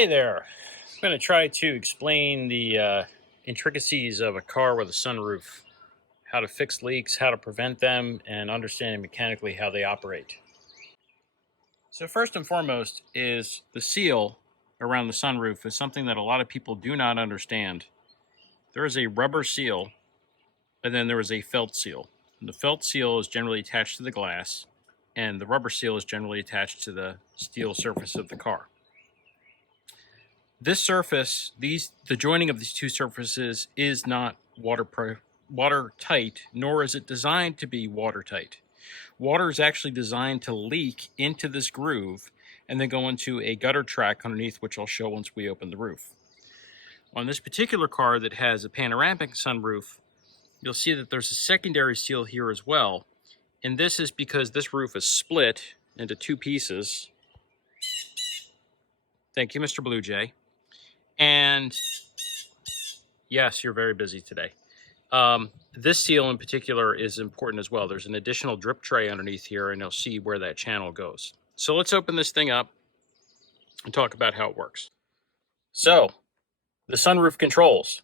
Hey there. I'm going to try to explain the intricacies of a car with a sunroof, how to fix leaks, how to prevent them, and understanding mechanically how they operate. So first and foremost is the seal around the sunroof is something that a lot of people do not understand. There is a rubber seal, and then there is a felt seal. And the felt seal is generally attached to the glass, and the rubber seal is generally attached to the steel surface of the car. This surface, the joining of these two surfaces is not watertight, nor is it designed to be watertight. Water is actually designed to leak into this groove and then go into a gutter track underneath, which I'll show once we open the roof. On this particular car that has a panoramic sunroof, you'll see that there's a secondary seal here as well. And this is because this roof is split into two pieces. Thank you, Mr. Blue Jay. And yes, you're very busy today. This seal in particular is important as well. There's an additional drip tray underneath here, and you'll see where that channel goes. So let's open this thing up and talk about how it works. So, the sunroof controls.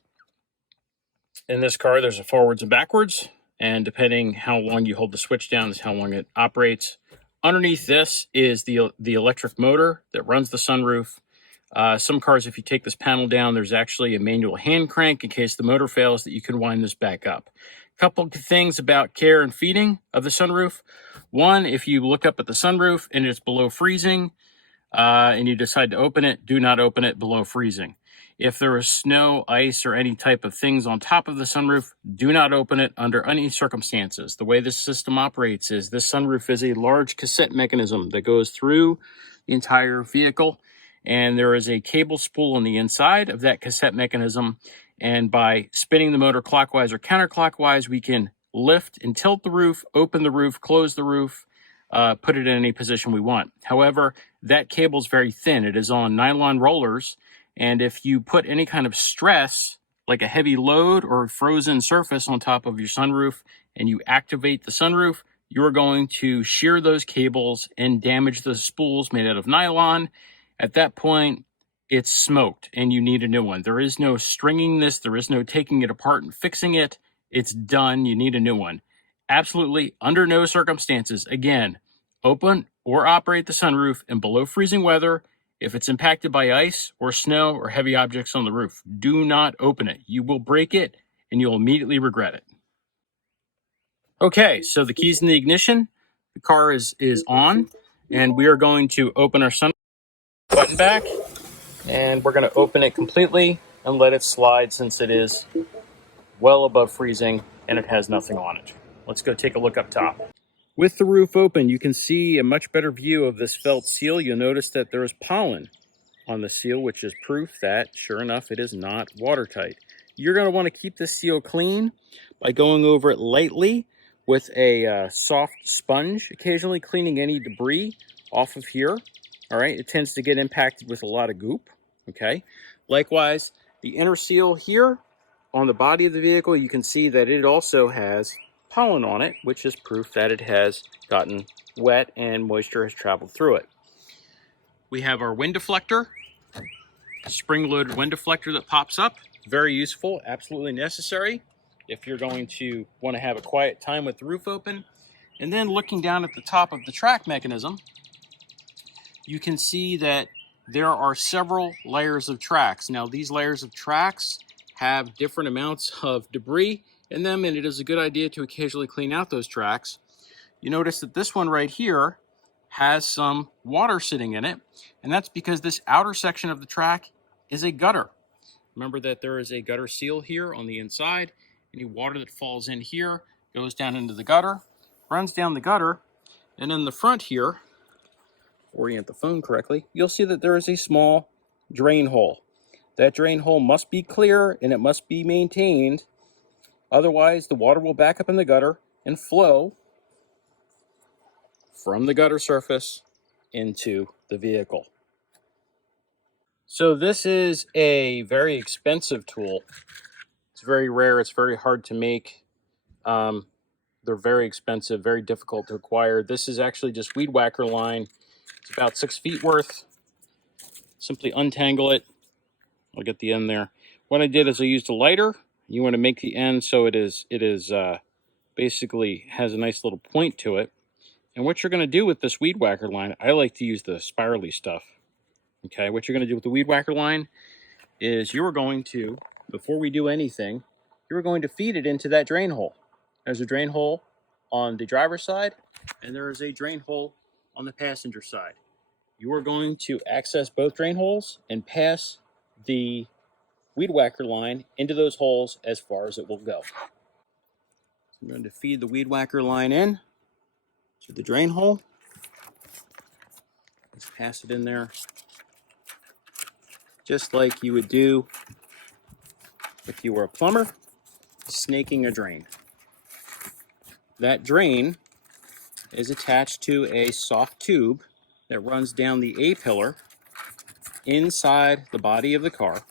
In this car, there's a forwards and backwards, and depending how long you hold the switch down is how long it operates. Underneath this is the electric motor that runs the sunroof. Some cars, if you take this panel down, there's actually a manual hand crank in case the motor fails that you can wind this back up. A couple of things about care and feeding of the sunroof. One, if you look up at the sunroof and it's below freezing and you decide to open it, do not open it below freezing. If there is snow, ice, or any type of things on top of the sunroof, do not open it under any circumstances. The way this system operates is this sunroof is a large cassette mechanism that goes through the entire vehicle. And there is a cable spool on the inside of that cassette mechanism. And by spinning the motor clockwise or counterclockwise, we can lift and tilt the roof, open the roof, close the roof, put it in any position we want. However, that cable is very thin. It is on nylon rollers. And if you put any kind of stress, like a heavy load or a frozen surface on top of your sunroof, and you activate the sunroof, you're going to shear those cables and damage the spools made out of nylon. At that point, it's smoked and you need a new one. There is no stringing this. There is no taking it apart and fixing it. It's done. You need a new one. Absolutely, under no circumstances, again, open or operate the sunroof in below freezing weather if it's impacted by ice or snow or heavy objects on the roof. Do not open it. You will break it and you'll immediately regret it. Okay, so the key's in the ignition. The car is on, and we are going to open our sunroof button back, and we're going to open it completely and let it slide since it is well above freezing and it has nothing on it. Let's go take a look up top. With the roof open, you can see a much better view of this felt seal. You'll notice that there is pollen on the seal, which is proof that, sure enough, it is not watertight. You're going to want to keep this seal clean by going over it lightly with a soft sponge, occasionally cleaning any debris off of here. All right, it tends to get impacted with a lot of goop, okay? Likewise, the inner seal here on the body of the vehicle, you can see that it also has pollen on it, which is proof that it has gotten wet and moisture has traveled through it. We have our wind deflector, spring-loaded wind deflector that pops up. Very useful, absolutely necessary if you're going to want to have a quiet time with the roof open. And then looking down at the top of the track mechanism, you can see that there are several layers of tracks. Now, these layers of tracks have different amounts of debris in them, and it is a good idea to occasionally clean out those tracks. You notice that this one right here has some water sitting in it, and that's because this outer section of the track is a gutter. Remember that there is a gutter seal here on the inside. Any water that falls in here goes down into the gutter, runs down the gutter, and in the front here, orient the phone correctly, you'll see that there is a small drain hole. That drain hole must be clear and it must be maintained. Otherwise, the water will back up in the gutter and flow from the gutter surface into the vehicle. So this is a very expensive tool. It's very rare. It's very hard to make. They're very expensive, very difficult to acquire. This is actually just weed whacker line. It's about 6 feet worth. simply untangle it. I'll get the end there. What I did is I used a lighter. You want to make the end so it is basically has a nice little point to it. And what you're going to do with this weed whacker line, I like to use the spirally stuff. Okay, what you're going to do with the weed whacker line is you are going to, before we do anything, you're going to feed it into that drain hole. There's a drain hole on the driver's side, and there is a drain hole on the passenger side. You are going to access both drain holes and pass the weed whacker line into those holes as far as it will go. So I'm going to feed the weed whacker line in to the drain hole. Just pass it in there, just like you would do if you were a plumber snaking a drain. That drain is attached to a soft tube that runs down the A-pillar inside the body of the car,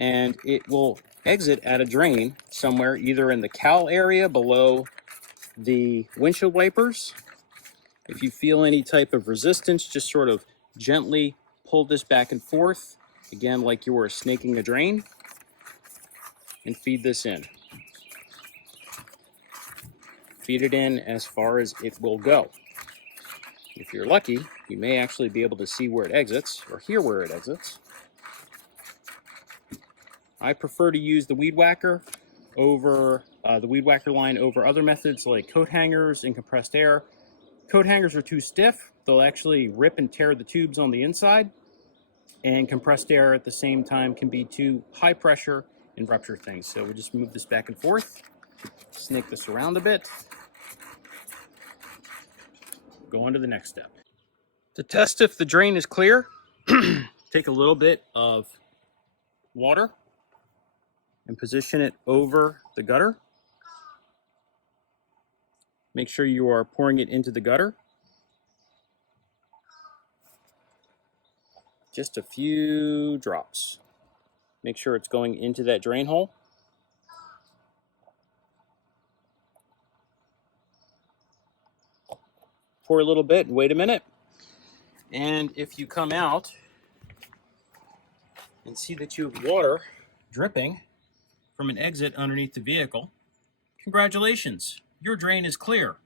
and it will exit at a drain somewhere either in the cowl area below the windshield wipers. If you feel any type of resistance, just sort of gently pull this back and forth, again like you were snaking a drain, and feed this in. Feed it in as far as it will go. If you're lucky, you may actually be able to see where it exits or hear where it exits. I prefer to use the weed whacker over the weed whacker line over other methods like coat hangers and compressed air. Coat hangers are too stiff. They'll actually rip and tear the tubes on the inside, and compressed air at the same time can be too high pressure and rupture things. So we just move this back and forth, snake this around a bit, go on to the next step. To test if the drain is clear, take a little bit of water and position it over the gutter. Make sure you are pouring it into the gutter. Just a few drops. Make sure it's going into that drain hole. Pour a little bit and wait a minute. And if you come out and see that you have water dripping from an exit underneath the vehicle, congratulations, your drain is clear.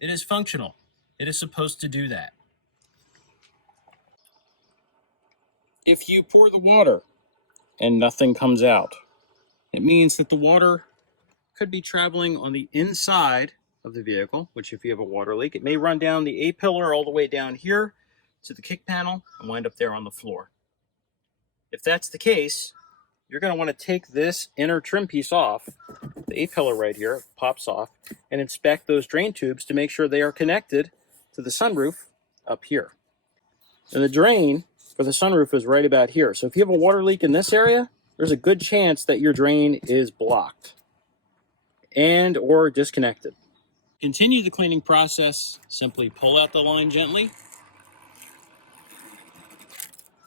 It is functional. It is supposed to do that. If you pour the water and nothing comes out, it means that the water could be traveling on the inside of the vehicle, which if you have a water leak, it may run down the A-pillar all the way down here to the kick panel and wind up there on the floor. If that's the case, you're going to want to take this inner trim piece off, the A-pillar right here pops off, and inspect those drain tubes to make sure they are connected to the sunroof up here. And the drain for the sunroof is right about here. So if you have a water leak in this area, there's a good chance that your drain is blocked and or disconnected. Continue the cleaning process. Simply pull out the line gently.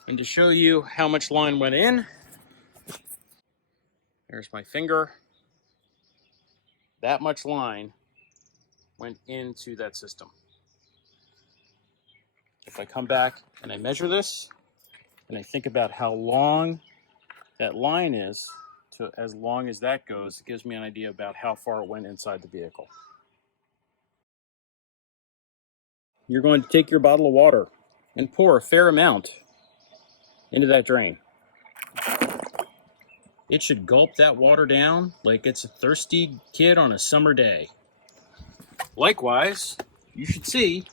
And to show you how much line went in, there's my finger. That much line went into that system. If I come back and I measure this, and I think about how long that line is, to as long as that goes, it gives me an idea about how far it went inside the vehicle. You're going to take your bottle of water and pour a fair amount into that drain. It should gulp that water down like it's a thirsty kid on a summer day. Likewise, you should see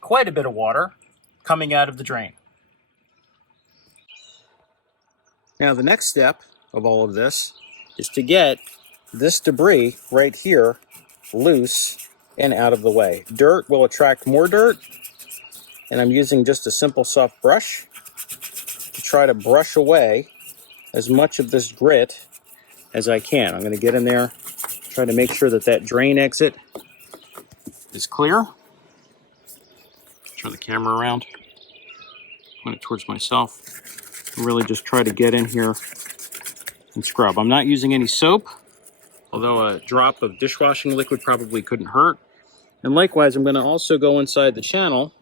quite a bit of water coming out of the drain. Now the next step of all of this is to get this debris right here loose and out of the way. Dirt will attract more dirt, and I'm using just a simple soft brush to try to brush away as much of this grit as I can. I'm going to get in there, try to make sure that that drain exit is clear. Turn the camera around, point it towards myself. Really just try to get in here and scrub. I'm not using any soap, although a drop of dishwashing liquid probably couldn't hurt. And likewise, I'm going to also go inside the channel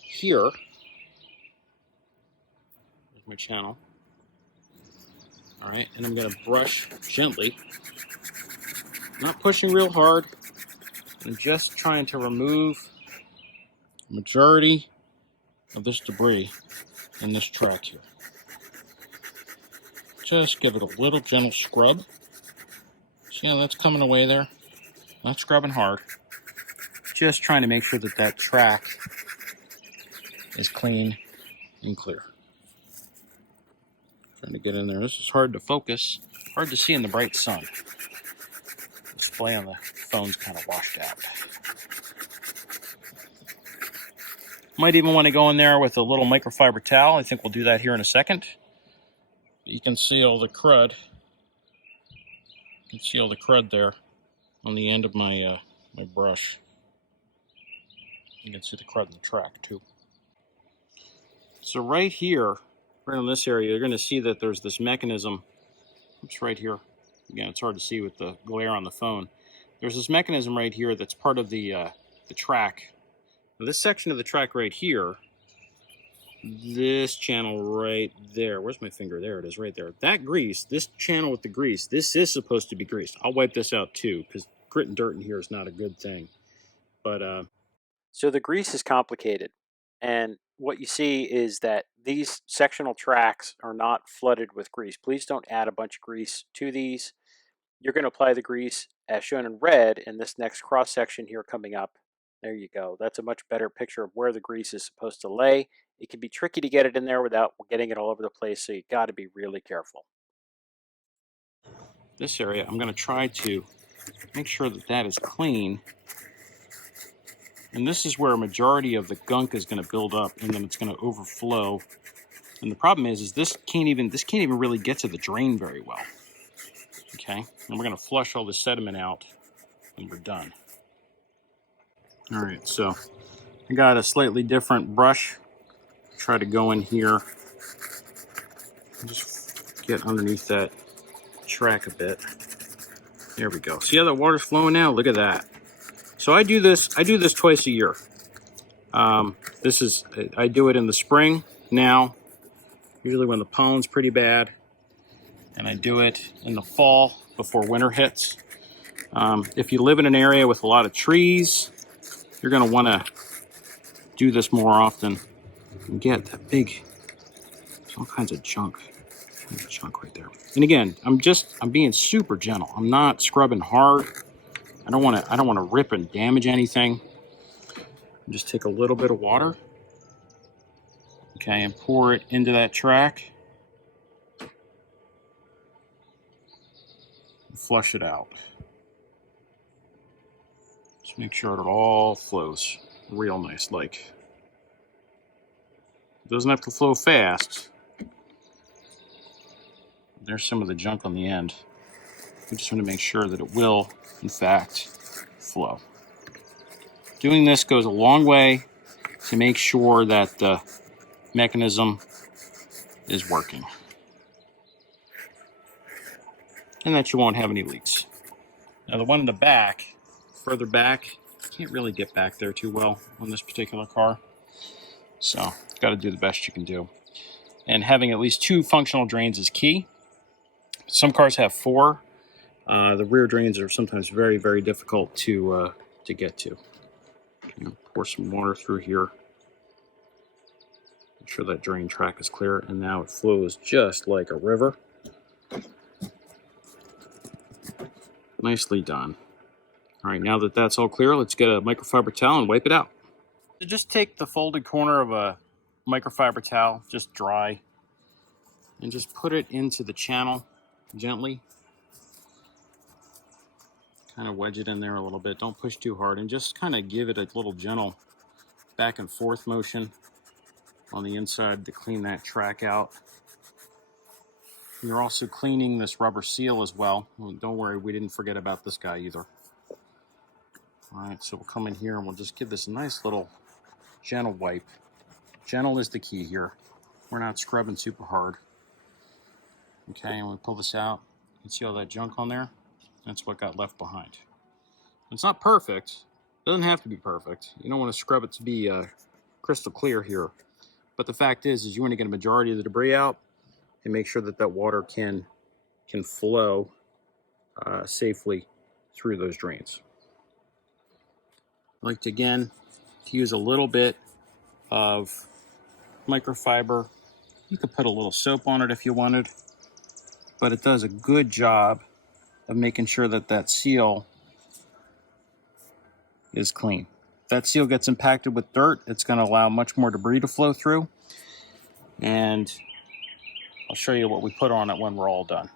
here my channel. All right, and I'm going to brush gently, not pushing real hard. I'm just trying to remove the majority of this debris in this track here. Just give it a little gentle scrub. See how that's coming away there? Not scrubbing hard. Just trying to make sure that that track is clean and clear. Trying to get in there. This is hard to focus, hard to see in the bright sun. The display on the phone's kind of washed out. Might even want to go in there with a little microfiber towel. I think we'll do that here in a second. You can see all the crud. You can see all the crud there on the end of my my brush. You can see the crud in the track too. So right here, right in this area, you're going to see that there's this mechanism. It's right here. Again, it's hard to see with the glare on the phone. There's this mechanism right here that's part of the track. Now, this section of the track right here, this channel right there, where's my finger? There it is, right there. That grease, this channel with the grease, this is supposed to be greased. I'll wipe this out too, because grit and dirt in here is not a good thing. But so the grease is complicated, and what you see is that these sectional tracks are not flooded with grease. Please don't add a bunch of grease to these. You're going to apply the grease as shown in red in this next cross section here coming up. There you go. That's a much better picture of where the grease is supposed to lay. It can be tricky to get it in there without getting it all over the place, so you got to be really careful. This area, I'm going to try to make sure that that is clean. And this is where a majority of the gunk is going to build up, and then it's going to overflow. And the problem is this can't even really get to the drain very well. Okay, and we're going to flush all the sediment out, and we're done. All right, so I got a slightly different brush. Try to go in here and just get underneath that track a bit. There we go. See how the water's flowing now? Look at that. So I do this twice a year. I do it in the spring now, usually when the pollen's pretty bad, and I do it in the fall before winter hits. If you live in an area with a lot of trees, you're going to want to do this more often and get that big, there's all kinds of junk right there. And again, I'm being super gentle. I'm not scrubbing hard. I don't want to rip and damage anything. Just take a little bit of water, okay, and pour it into that track. And flush it out. Just make sure it all flows real nice like. It doesn't have to flow fast. There's some of the junk on the end. We just want to make sure that it will, in fact, flow. Doing this goes a long way to make sure that the mechanism is working and that you won't have any leaks. Now the one in the back, further back, can't really get back there too well on this particular car. So got to do the best you can do. And having at least 2 functional drains is key. Some cars have 4. The rear drains are sometimes very, very difficult to get to. Pour some water through here. Make sure that drain track is clear, and now it flows just like a river. Nicely done. All right, now that that's all clear, let's get a microfiber towel and wipe it out. So just take the folded corner of a microfiber towel, just dry, and just put it into the channel gently. Kind of wedge it in there a little bit. Don't push too hard, and just kind of give it a little gentle back and forth motion on the inside to clean that track out. You're also cleaning this rubber seal as well. Don't worry, we didn't forget about this guy either. All right, so we'll come in here and we'll just give this a nice little gentle wipe. Gentle is the key here. We're not scrubbing super hard. Okay, and we pull this out. You can see all that junk on there? That's what got left behind. It's not perfect. It doesn't have to be perfect. You don't want to scrub it to be crystal clear here. But the fact is you want to get a majority of the debris out and make sure that that water can flow safely through those drains. I like to, again, to use a little bit of microfiber. You could put a little soap on it if you wanted, but it does a good job of making sure that that seal is clean. If that seal gets impacted with dirt, it's going to allow much more debris to flow through. And I'll show you what we put on it when we're all done.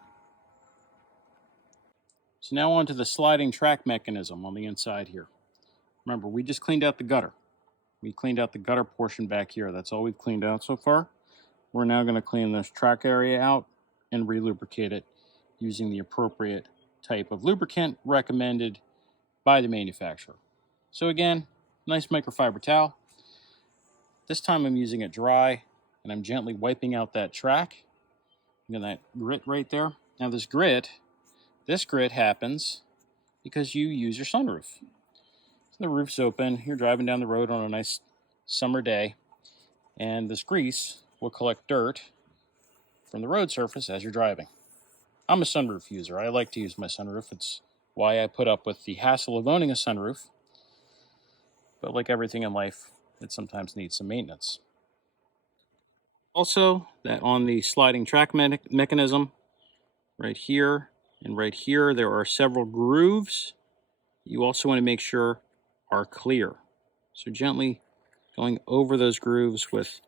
So now on to the sliding track mechanism on the inside here. Remember, we just cleaned out the gutter. We cleaned out the gutter portion back here. That's all we've cleaned out so far. We're now going to clean this track area out and re-lubricate it using the appropriate type of lubricant recommended by the manufacturer. So again, nice microfiber towel. This time I'm using it dry and I'm gently wiping out that track. You know that grit right there? Now this grit happens because you use your sunroof. So the roof's open, you're driving down the road on a nice summer day, and this grease will collect dirt from the road surface as you're driving. I'm a sunroof user. I like to use my sunroof. It's why I put up with the hassle of owning a sunroof. But like everything in life, it sometimes needs some maintenance. Also, that on the sliding track mechanism, right here and right here, there are several grooves you also want to make sure are clear. So gently going over those grooves with,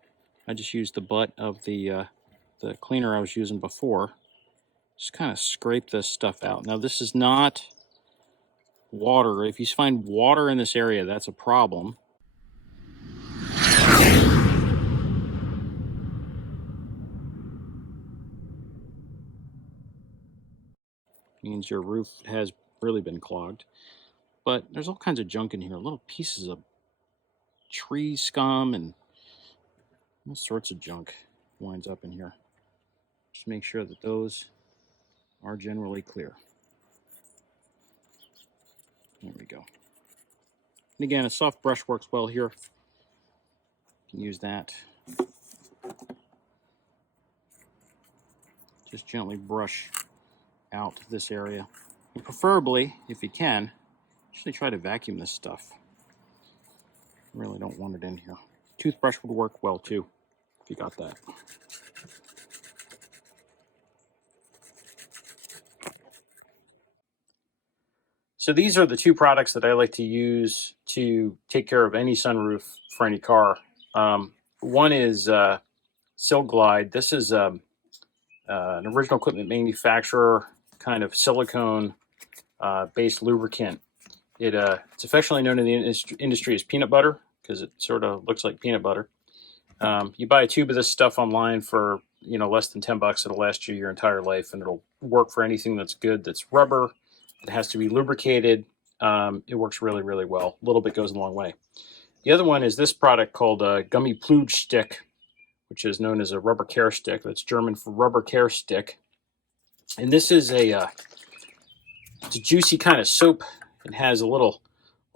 I just used the butt of the cleaner I was using before. Just kind of scrape this stuff out. Now this is not water. If you find water in this area, that's a problem. Means your roof has really been clogged. But there's all kinds of junk in here, little pieces of tree scum and all sorts of junk winds up in here. Just make sure that those are generally clear. There we go. And again, a soft brush works well here. You can use that. Just gently brush out this area. And preferably, if you can, actually try to vacuum this stuff. I really don't want it in here. Toothbrush would work well too, if you got that. So these are the two products that I like to use to take care of any sunroof for any car. One is Silglide. This is an original equipment manufacturer kind of silicone based lubricant. It's affectionately known in the industry as peanut butter because it sort of looks like peanut butter. You buy a tube of this stuff online for less than $10. It'll last you your entire life, and it'll work for anything that's good. That's rubber. It has to be lubricated. It works really, really well. A little bit goes a long way. The other one is this product called Gummy Pluge Stick, which is known as a rubber care stick. That's German for rubber care stick. And this is it's a juicy kind of soap. It has a little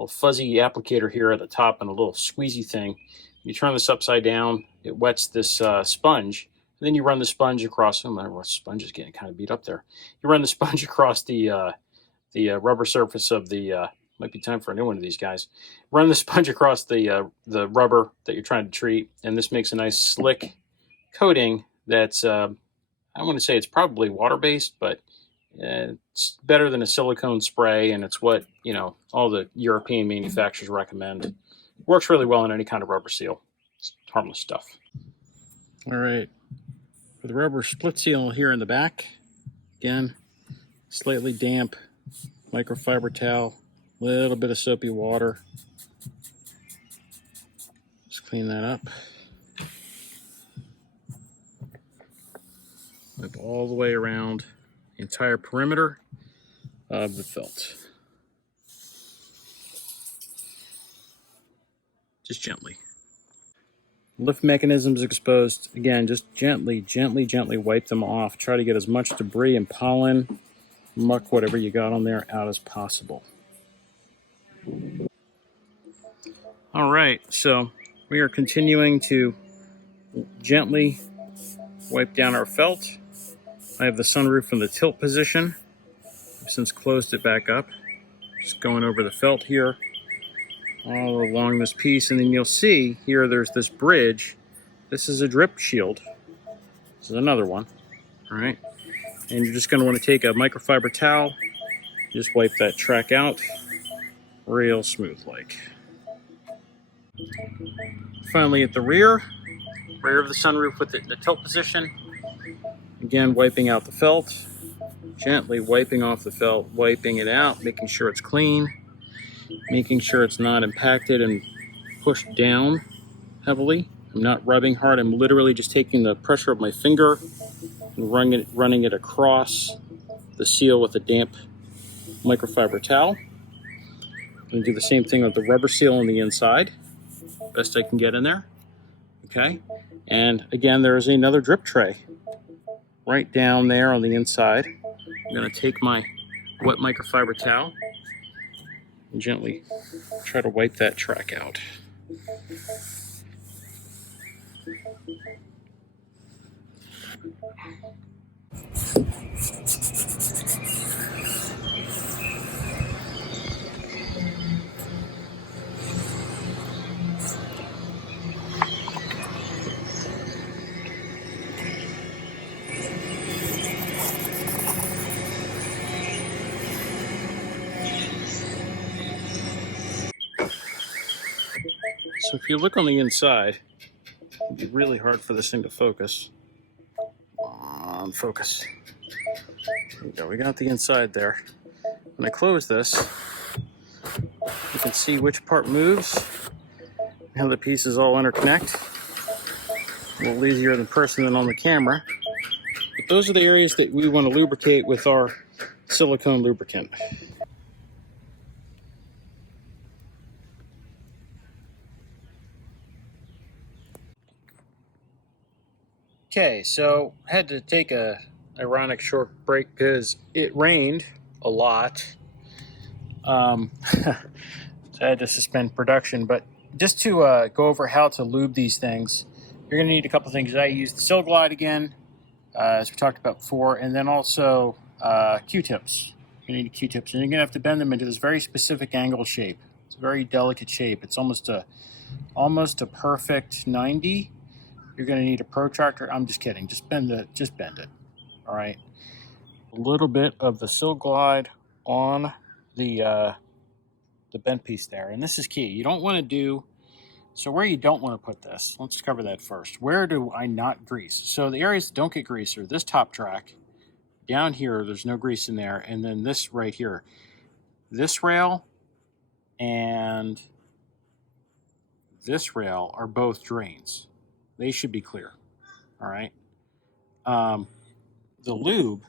fuzzy applicator here at the top and a little squeezy thing. You turn this upside down, it wets this sponge. And then you run the sponge across. Oh, my sponge is getting kind of beat up there. You run the sponge across the rubber surface of the. Might be time for a new one of these guys. Run the sponge across the rubber that you're trying to treat, and this makes a nice slick coating. That's I want to say it's probably water-based, but it's better than a silicone spray, and it's what all the European manufacturers recommend. It works really well in any kind of rubber seal. It's harmless stuff. All right, for the rubber split seal here in the back, again, slightly damp microfiber towel, a little bit of soapy water. Just clean that up. Wipe all the way around the entire perimeter of the felt. Just gently. Lift mechanisms exposed. Again, just gently, gently, gently wipe them off. Try to get as much debris and pollen, muck, whatever you got on there, out as possible. All right, so we are continuing to Gently wipe down our felt. I have the sunroof in the tilt position. I've since closed it back up. Just going over the felt here, all along this piece, and then you'll see here there's this bridge. This is a drip shield. This is another one, all right? And you're just gonna wanna take a microfiber towel, just wipe that track out real smooth like. Finally at the rear of the sunroof with the tilt position. Again, wiping out the felt, gently wiping off the felt, wiping it out, making sure it's clean, making sure it's not impacted and pushed down heavily. I'm not rubbing hard, I'm literally just taking the pressure of my finger and running it across the seal with a damp microfiber towel. I'm going to do the same thing with the rubber seal on the inside, best I can get in there. Okay, and again, there's another drip tray right down there on the inside. I'm going to take my wet microfiber towel and gently try to wipe that track out. So if you look on the inside, it'd be really hard for this thing to focus. Focus. There we go, we got the inside there. When I close this, you can see which part moves, how the pieces all interconnect. A little easier in person than on the camera. But those are the areas that we want to lubricate with our silicone lubricant. Okay, so I had to take a ironic short break because it rained a lot. So I had to suspend production, but just to go over how to lube these things, you're going to need a couple things. I used the Sil Glide again, as we talked about before, and then also Q-tips. You need Q-tips, and you're going to have to bend them into this very specific angle shape. It's a very delicate shape. It's almost a perfect 90. You're going to need a protractor. I'm just kidding. Just bend it. All right. A little bit of the Sil Glide on the bent piece there, and this is key. You don't want to do so. Where you don't want to put this, let's cover that first. Where do I not grease? So the areas that don't get grease are this top track. Down here, there's no grease in there, and then this right here, this rail and this rail are both drains. They should be clear. All right. The lube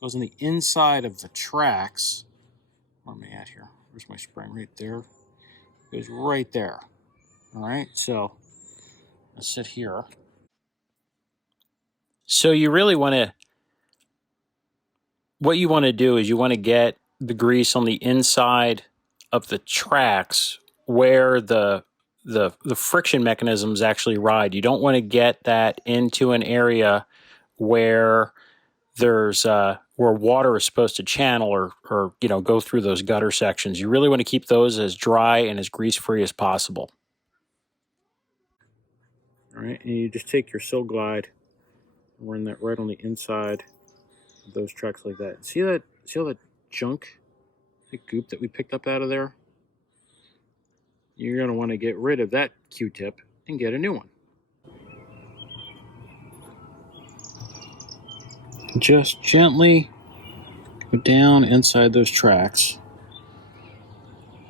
goes on the inside of the tracks. Where am I at here? Where's my spring? Right there. It goes right there. All right. So let's sit here. So you really want to, what you want to do is you want to get the grease on the inside of the tracks where the friction mechanisms actually ride. You don't want to get that into an area where there's where water is supposed to channel or go through those gutter sections. You really want to keep those as dry and as grease free as possible. All right, and you just take your Sil Glide and run that right on the inside of those tracks like that. See that? See all that junk, the goop that we picked up out of there? You're going to want to get rid of that Q-tip and get a new one. Just gently go down inside those tracks.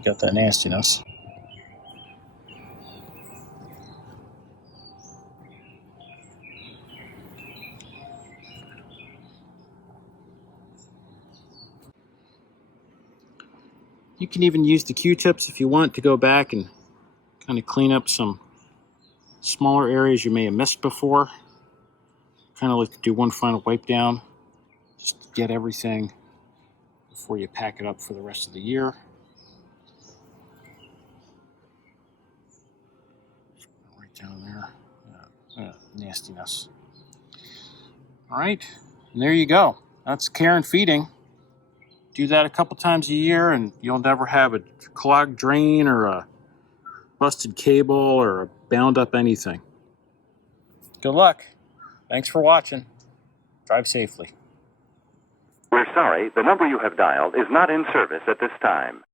Got that nastiness. You can even use the Q-tips if you want to go back and kind of clean up some smaller areas you may have missed before. Kind of like to do one final wipe down just to get everything before you pack it up for the rest of the year. Right down there. nastiness. All right, and there you go. That's care and feeding. Do that a couple times a year and you'll never have a clogged drain or a busted cable or a bound up anything. Good luck. Thanks for watching. Drive safely. We're sorry, the number you have dialed is not in service at this time.